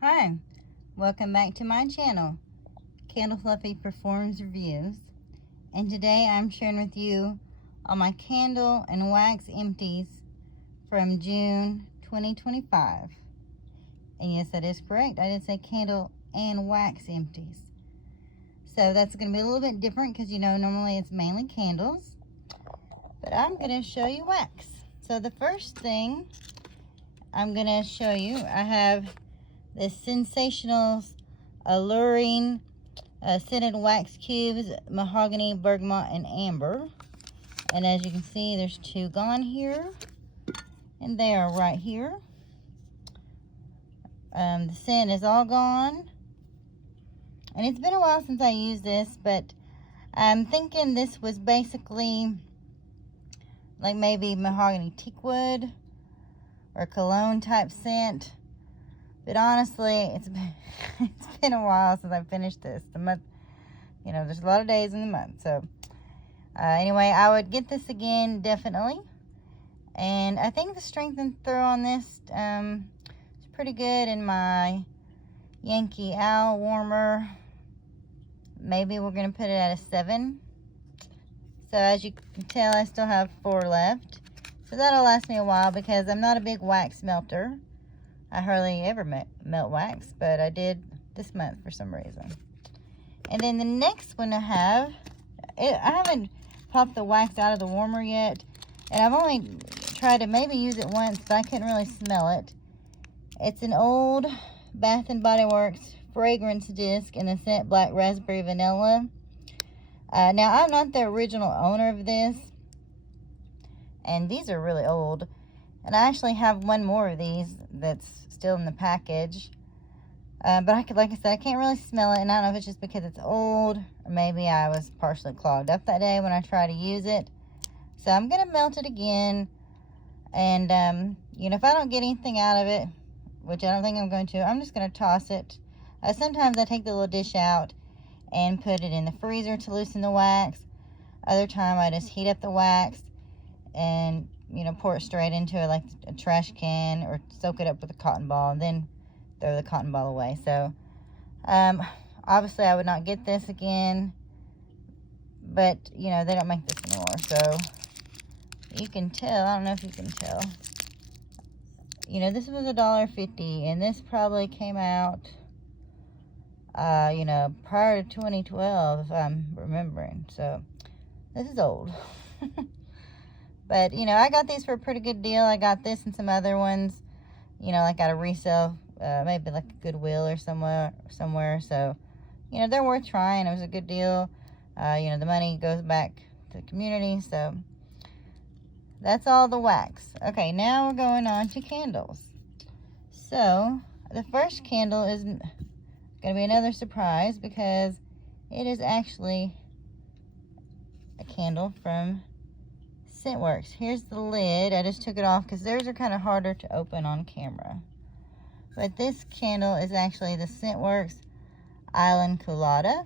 Hi, welcome back to my channel, Candle Fluffy Performs Reviews, and today I'm sharing with you all my candle and wax empties from June 2025. And yes, that is correct. I did say candle and wax empties. So that's going to be a little bit different because, you know, normally it's mainly candles, but I'm going to show you wax. So the first thing I'm going to show you, I have the Scentsationals Alluring Scented Wax Cubes, Mahogany, Bergamot, and Amber. And as you can see, there's two gone here, and they are right here. The scent is all gone, and it's been a while since I used this, but I'm thinking this was basically like maybe mahogany teakwood or cologne type scent. But honestly, it's been a while since I finished this. The month, you know, there's a lot of days in the month. So anyway, I would get this again, definitely. And I think the strength and throw on this is pretty good in my Yankee Owl warmer. Maybe we're going to put it at a 7. So as you can tell, I still have 4 left. So that'll last me a while because I'm not a big wax melter. I hardly ever melt wax, but I did this month for some reason. And then the next one I haven't popped the wax out of the warmer yet, and I've only tried to maybe use it once, but I couldn't really smell it. It's an old Bath & Body Works fragrance disc in the scent Black Raspberry Vanilla. Now, I'm not the original owner of this, and these are really old. And I actually have one more of these that's still in the package. But like I said, I can't really smell it. And I don't know if it's just because it's old, or maybe I was partially clogged up that day when I tried to use it. So I'm going to melt it again. And, you know, if I don't get anything out of it, which I don't think I'm going to, I'm just going to toss it. Sometimes I take the little dish out and put it in the freezer to loosen the wax. Other time I just heat up the wax and, you know, pour it straight into it like a trash can, or soak it up with a cotton ball and then throw the cotton ball away. So obviously I would not get this again, but you know, they don't make this anymore, so you can tell. I don't know if you can tell, you know, this was $1.50, and this probably came out you know, prior to 2012 if I'm remembering. So this is old. But, you know, I got these for a pretty good deal. I got this and some other ones, you know, like at a resale, maybe like a Goodwill or somewhere. So, you know, they're worth trying. It was a good deal. You know, the money goes back to the community. So, that's all the wax. Okay, now we're going on to candles. So, the first candle is going to be another surprise because it is actually a candle from Scentworx. Here's the lid. I just took it off because theirs are kind of harder to open on camera. But this candle is actually the Scentworx Island Colada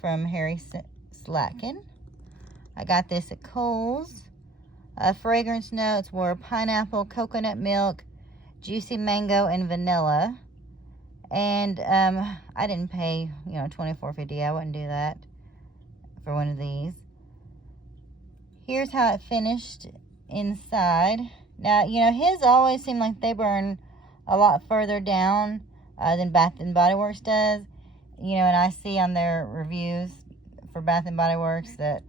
from Harry Slatkin. I got this at Kohl's. Fragrance notes were pineapple, coconut milk, juicy mango, and vanilla. And I didn't pay, you know, $24.50. I wouldn't do that for one of these. Here's how it finished inside. Now, you know, his always seem like they burn a lot further down than Bath & Body Works does. You know, and I see on their reviews for Bath & Body Works that,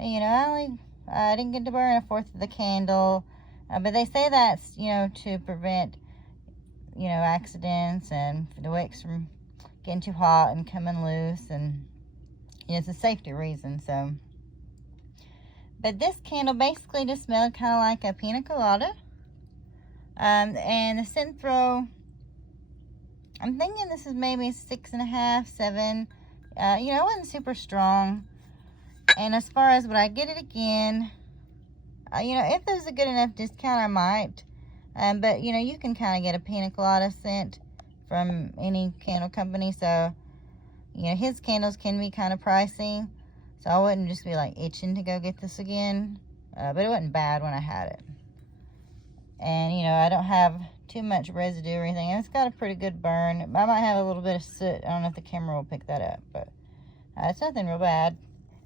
you know, I didn't get to burn 1/4 of the candle. But they say that's, you know, to prevent, you know, accidents and for the wicks from getting too hot and coming loose. And, you know, it's a safety reason, so. But this candle basically just smelled kind of like a pina colada. And the scent throw, I'm thinking this is maybe 6.5, 7. You know, it wasn't super strong. And as far as would I get it again, you know, if there's a good enough discount, I might. But, you know, you can kind of get a pina colada scent from any candle company. So, you know, his candles can be kind of pricey. So I wouldn't just be like itching to go get this again. But it wasn't bad when I had it. And, you know, I don't have too much residue or anything. And it's got a pretty good burn. I might have a little bit of soot. I don't know if the camera will pick that up, but it's nothing real bad.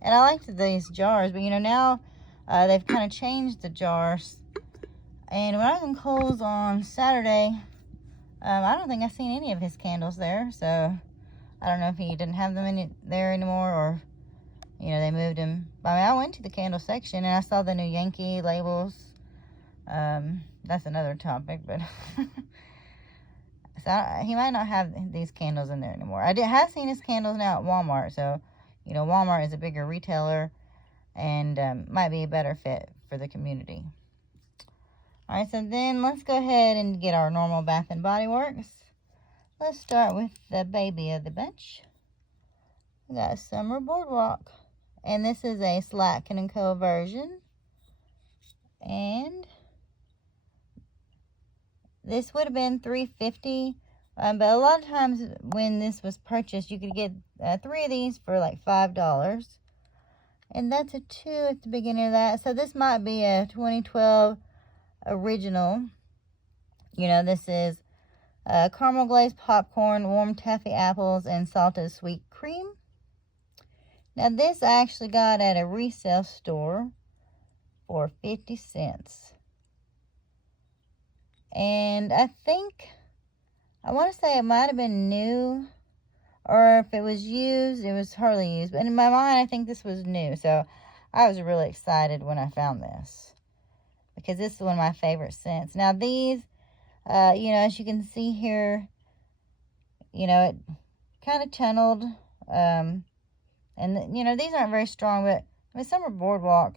And I liked these jars, but you know, now they've kind of changed the jars. And when I was in Kohl's on Saturday, I don't think I've seen any of his candles there. So I don't know if he didn't have them there anymore, or you know, they moved him. I mean, I went to the candle section and I saw the new Yankee labels. That's another topic, but so he might not have these candles in there anymore. I have seen his candles now at Walmart, so you know, Walmart is a bigger retailer and might be a better fit for the community. All right, so then let's go ahead and get our normal Bath and Body Works. Let's start with the baby of the bunch. We got Summer Boardwalk, and this is a Slack & Co. version. And this would have been $3.50, but a lot of times when this was purchased, you could get 3 of these for like $5. And that's a 2 at the beginning of that. So this might be a 2012 original. You know, this is caramel glazed popcorn, warm taffy apples, and salted sweet cream. Now this I actually got at a resale store for 50 cents. And I think, I want to say it might have been new, or if it was used, it was hardly used. But in my mind, I think this was new. So I was really excited when I found this, because this is one of my favorite scents. Now these, you know, as you can see here, you know, it kind of tunneled. And, you know, these aren't very strong, but I mean, Summer Boardwalk,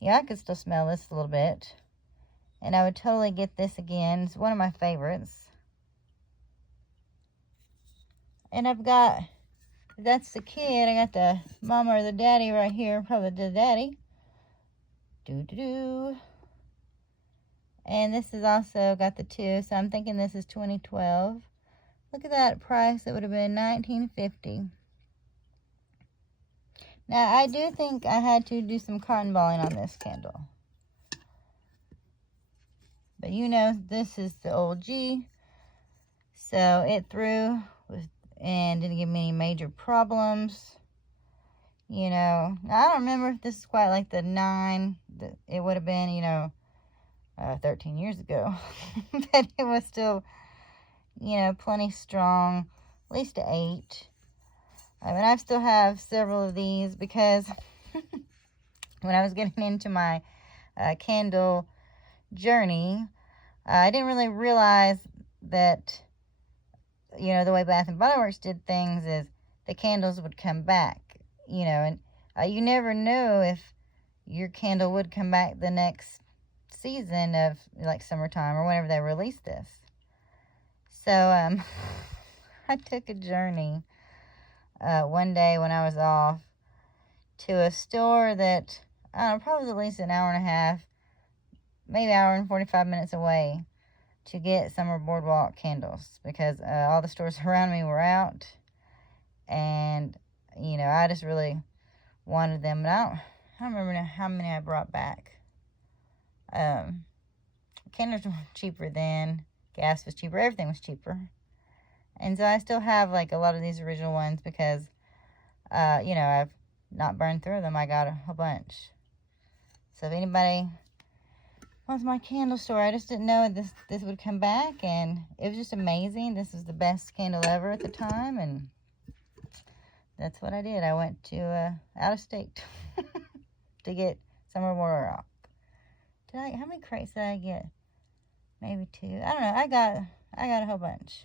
yeah, I could still smell this a little bit. And I would totally get this again. It's one of my favorites. And I've got, if that's the kid, I got the mama or the daddy right here. Probably the daddy. Doo-doo-doo. And this is also got the 2, so I'm thinking this is 2012. Look at that price. It would have been $19.50. Now, I do think I had to do some cotton balling on this candle. But you know, this is the old G. So it threw and didn't give me any major problems. You know, I don't remember if this is quite like the 9 that it would have been, you know, 13 years ago. But it was still, you know, plenty strong, at least an 8. I mean, I still have several of these because when I was getting into my candle journey, I didn't really realize that, you know, the way Bath and Body Works did things is the candles would come back, you know, and you never know if your candle would come back the next season of like summertime or whenever they release this. So I took a journey one day when I was off to a store that, I don't know, probably at least an hour and a half, maybe an hour and 45 minutes away, to get Summer Boardwalk candles, because all the stores around me were out, and you know, I just really wanted them. But I don't remember how many I brought back. Candles were cheaper then, gas was cheaper, everything was cheaper, and so I still have like a lot of these original ones because you know, I've not burned through them. I got a whole bunch. So if anybody wants my candle store, I just didn't know this would come back, and it was just amazing. This was the best candle ever at the time, and that's what I did. I went to out of state to get Summer Boardwalk. How many crates did I get? Maybe 2. I don't know. I got a whole bunch.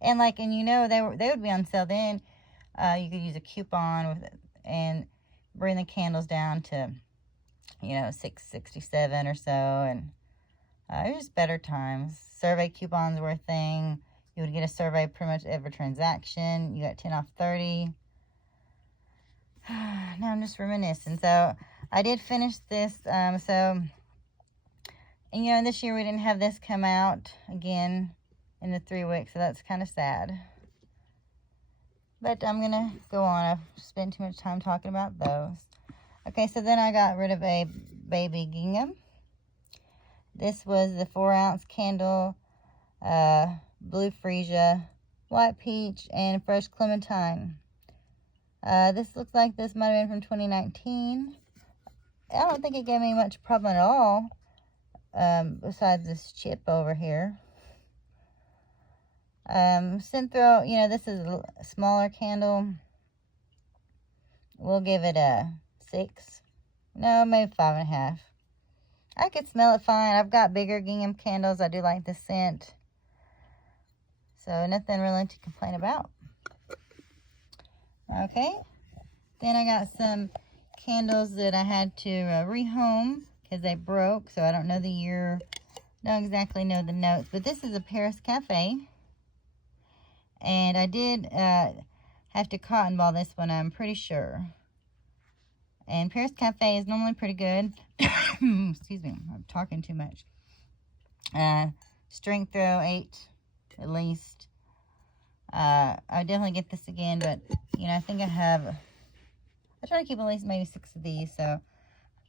And like, and you know, they would be on sale then. You could use a coupon with it and bring the candles down to, you know, $6.67 or so, and it was just better times. Survey coupons were a thing. You would get a survey pretty much every transaction. You got 10 off 30. Now I'm just reminiscing. So I did finish this. And you know, this year we didn't have this come out again in the 3 weeks, so that's kind of sad. But I'm gonna go on. I've spent too much time talking about those. Okay, so then I got rid of a baby gingham. This was the 4-ounce candle. blue freesia, white peach, and fresh clementine. This looks like this might have been from 2019. I don't think it gave me much problem at all, besides this chip over here. Scentworx, you know, this is a smaller candle. We'll give it a 6. No, maybe 5.5. I could smell it fine. I've got bigger gingham candles. I do like the scent. So nothing really to complain about. Okay. Then I got some candles that I had to rehome because they broke. So I don't know the year. Don't exactly know the notes. But this is a Paris Cafe. And I did have to cotton ball this one, I'm pretty sure. And Paris Cafe is normally pretty good. Excuse me, I'm talking too much. Strength throw 8 at least. I would definitely get this again, but you know, I think I try to keep at least maybe 6 of these, so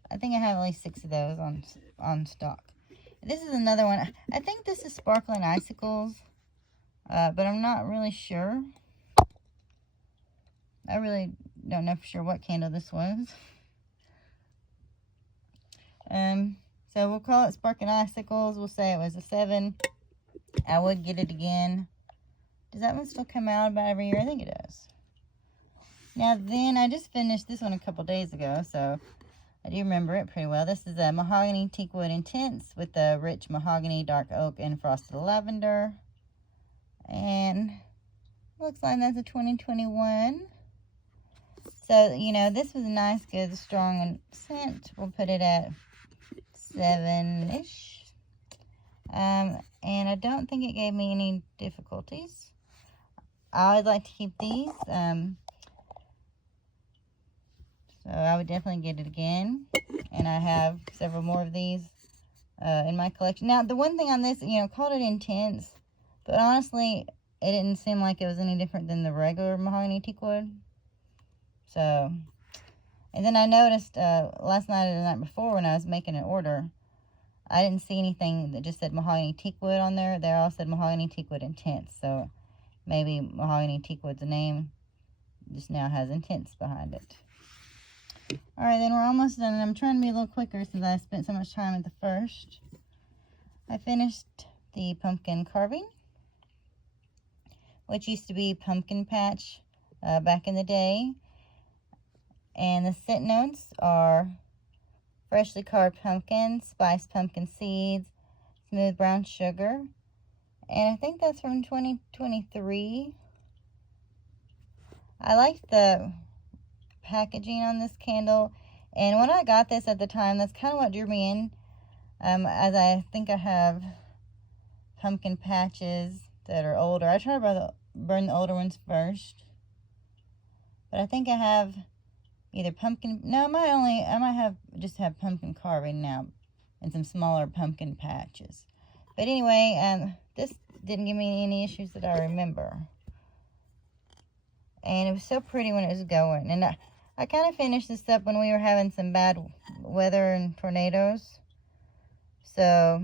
I think I have at least 6 of those on stock. This is another one. I think this is Sparkling Icicles, but I'm not really sure. I really don't know for sure what candle this was. So we'll call it Sparkling Icicles. We'll say it was a 7. I would get it again. Does that one still come out about every year? I think it does. Now then, I just finished this one a couple days ago, so I do remember it pretty well. This is a Mahogany Teakwood Intense with the rich mahogany, dark oak, and frosted lavender. And looks like that's a 2021. So, you know, this was a nice, good, strong scent. We'll put it at 7-ish. And I don't think it gave me any difficulties. I always like to keep these. So I would definitely get it again. And I have several more of these in my collection. Now, the one thing on this, you know, called it Intense. But honestly, it didn't seem like it was any different than the regular Mahogany Teakwood. So, and then I noticed last night or the night before when I was making an order, I didn't see anything that just said Mahogany Teakwood on there. They all said Mahogany Teakwood Intense. So maybe Mahogany Teakwood's name just now has Intense behind it. Alright, then we're almost done. And I'm trying to be a little quicker since I spent so much time at the first. I finished the pumpkin carving, which used to be Pumpkin Patch back in the day. And the scent notes are freshly carved pumpkin, spiced pumpkin seeds, smooth brown sugar. And I think that's from 2023. I liked the packaging on this candle. And when I got this at the time, that's kind of what drew me in. As I think I have pumpkin patches that are older. I try to burn the older ones first. But I think I have either pumpkin, no, I might just have pumpkin carving now and some smaller pumpkin patches. But anyway, this didn't give me any issues that I remember. And it was so pretty when it was going. And I kind of finished this up when we were having some bad weather and tornadoes. So,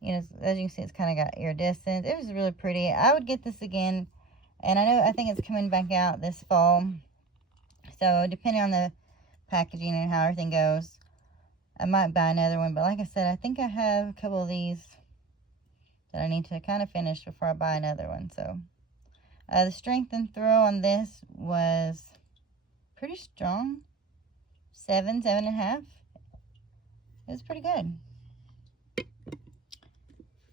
you know, as you can see, it's kind of got iridescent. It was really pretty. I would get this again. And I think it's coming back out this fall. So, depending on the packaging and how everything goes, I might buy another one. But like I said, I think I have a couple of these that I need to kind of finish before I buy another one. So, the strength and throw on this was pretty strong. 7.5. It was pretty good.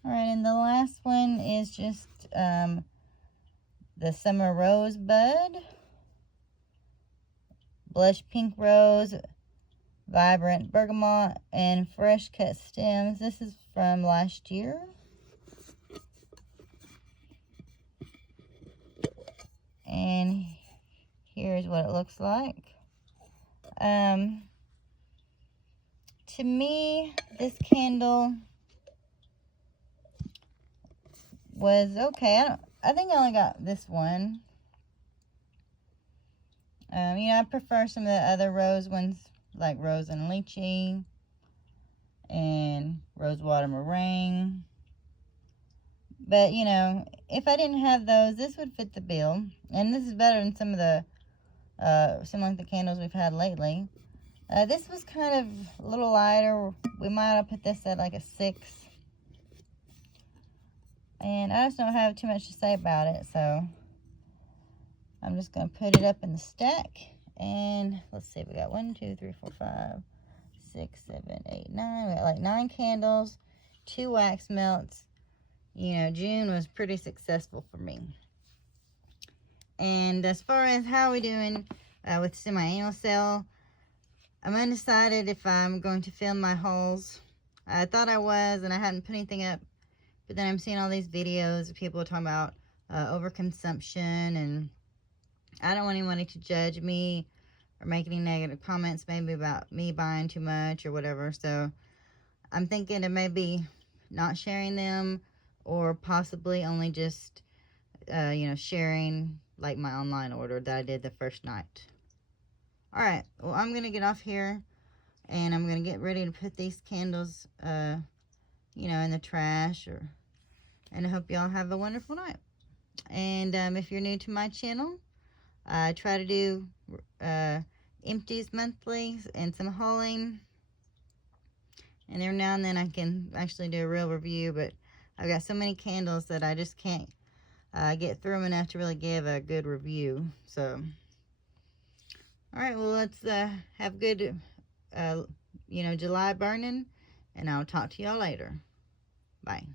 Alright, and the last one is just the Summer Rosebud. Blush Pink Rose, Vibrant Bergamot, and Fresh Cut Stems. This is from last year. And here's what it looks like. To me, this candle was okay. I think I only got this one. You know, I prefer some of the other rose ones, like Rose and Lychee and Rosewater Meringue. But, you know, if I didn't have those, this would fit the bill. And this is better than some of the, some like the candles we've had lately. This was kind of a little lighter. We might have put this at like a 6. And I just don't have too much to say about it, so I'm just going to put it up in the stack. And let's see, we got 1, 2, 3, 4, 5, 6, 7, 8, 9. We got like 9 candles, 2 wax melts. You know, June was pretty successful for me. And as far as how we're doing with semi-annual sale, I'm undecided if I'm going to film my hauls. I thought I was, and I hadn't put anything up. But then I'm seeing all these videos of people talking about overconsumption, and I don't want anybody to judge me or make any negative comments maybe about me buying too much or whatever. So I'm thinking of maybe not sharing them, or possibly only just, you know, sharing like my online order that I did the first night. Alright, well, I'm going to get off here, and I'm going to get ready to put these candles, you know, in the trash. And I hope y'all have a wonderful night. And if you're new to my channel, I try to do empties monthly and some hauling. And every now and then I can actually do a real review, but I've got so many candles that I just can't get through them enough to really give a good review. So, alright, well, let's have good, you know, July burning, and I'll talk to y'all later. Bye.